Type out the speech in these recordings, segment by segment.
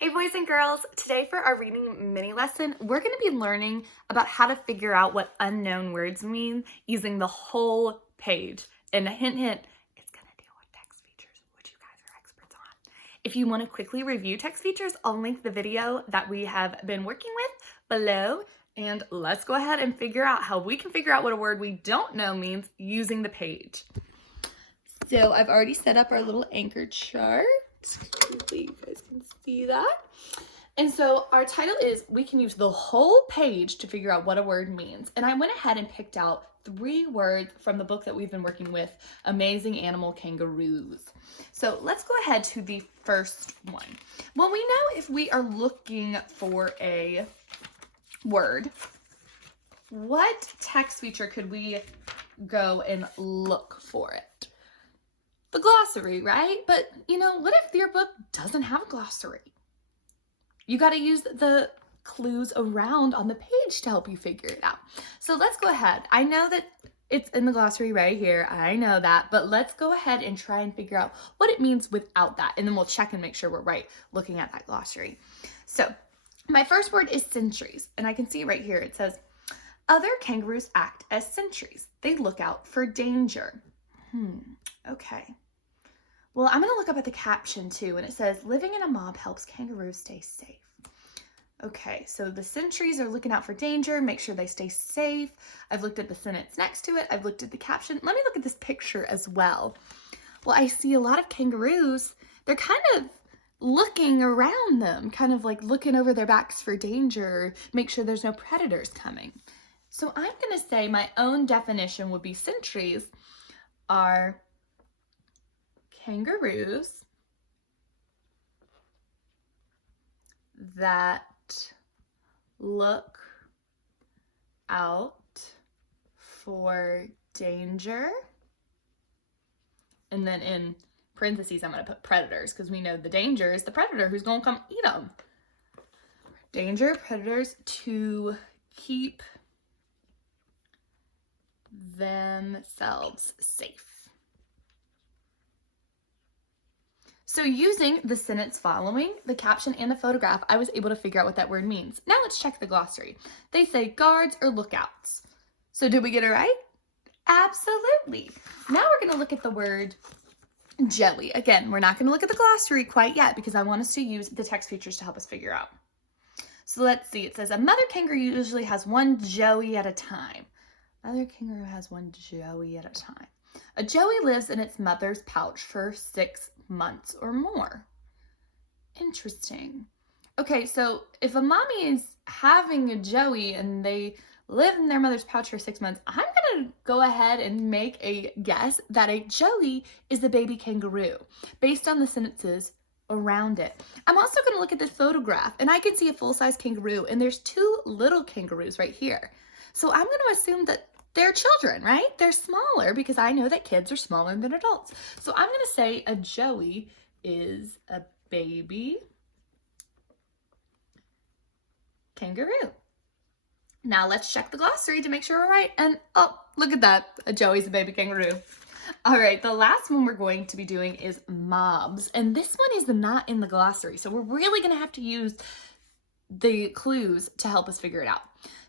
Hey boys and girls, today for our reading mini lesson, we're going to be learning about how to figure out what unknown words mean using the whole page. And a hint, it's going to deal with text features, which you guys are experts on. If you want to quickly review text features, I'll link the video that we have been working with below. And let's go ahead and figure out how we can figure out what a word we don't know means using the page. So I've already set up our little anchor chart. Hopefully you guys can see that. And so our title is, we can use the whole page to figure out what a word means. And I went ahead and picked out 3 words from the book that we've been working with, Amazing Animal Kangaroos. So let's go ahead to the first one. Well, we know if we are looking for a word, what text feature could we go and look for it? The glossary, right? But what if your book doesn't have a glossary? You got to use the clues around on the page to help you figure it out. So let's go ahead. I know that it's in the glossary right here. I know that, but let's go ahead and try and figure out what it means without that. And then we'll check and make sure we're right looking at that glossary. So my first word is sentries. And I can see right here, it says, other kangaroos act as sentries. They look out for danger. Okay. Well, I'm going to look up at the caption too, and it says, living in a mob helps kangaroos stay safe. Okay, so the sentries are looking out for danger, make sure they stay safe. I've looked at the sentence next to it. I've looked at the caption. Let me look at this picture as well. Well, I see a lot of kangaroos. They're kind of looking around them, kind of like looking over their backs for danger, make sure there's no predators coming. So I'm going to say my own definition would be sentries are kangaroos that look out for danger. And then in parentheses, I'm going to put predators because we know the danger is the predator who's going to come eat them. Danger, predators, to keep themselves safe. So using the sentence following, the caption and the photograph, I was able to figure out what that word means. Now let's check the glossary. They say guards or lookouts. So did we get it right? Absolutely. Now we're going to look at the word joey. Again, we're not going to look at the glossary quite yet because I want us to use the text features to help us figure out. So let's see. It says a mother kangaroo usually has one joey at a time. Mother kangaroo has one joey at a time. A joey lives in its mother's pouch for 6 months or more. Interesting. Okay, so if a mommy is having a joey and they live in their mother's pouch for 6 months, I'm going to go ahead and make a guess that a joey is a baby kangaroo based on the sentences around it. I'm also going to look at this photograph and I can see a full-size kangaroo and there's 2 little kangaroos right here. So I'm going to assume that they're children, right? They're smaller because I know that kids are smaller than adults. So I'm going to say a joey is a baby kangaroo. Now let's check the glossary to make sure we're right. And oh, look at that. A joey's a baby kangaroo. All right, the last one we're going to be doing is mobs. And this one is not in the glossary. So we're really going to have to use the clues to help us figure it out.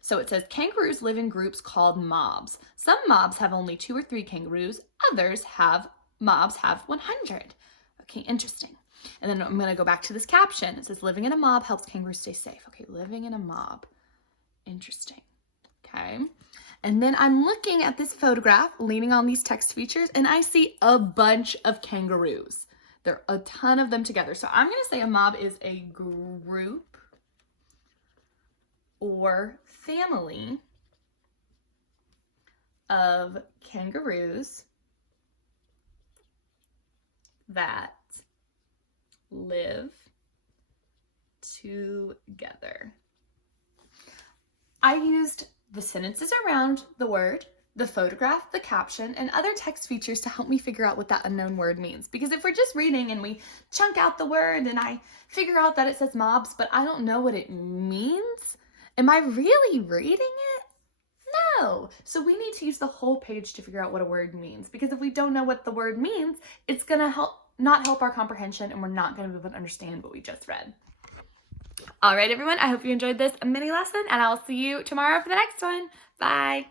So it says kangaroos live in groups called mobs. Some mobs have only 2 or 3 kangaroos. Mobs have 100. Okay, interesting. And then I'm going to go back to this caption. It says living in a mob helps kangaroos stay safe. Okay, living in a mob. Interesting. Okay. And then I'm looking at this photograph, leaning on these text features, and I see a bunch of kangaroos. There are a ton of them together. So I'm going to say a mob is a group or family of kangaroos that live together. I used the sentences around the word, the photograph, the caption, and other text features to help me figure out what that unknown word means. Because if we're just reading and we chunk out the word and I figure out that it says mobs, but I don't know what it means, am I really reading it? No. So we need to use the whole page to figure out what a word means. Because if we don't know what the word means, it's going to not help our comprehension and we're not going to be able to understand what we just read. All right, everyone, I hope you enjoyed this mini lesson, and I'll see you tomorrow for the next one. Bye.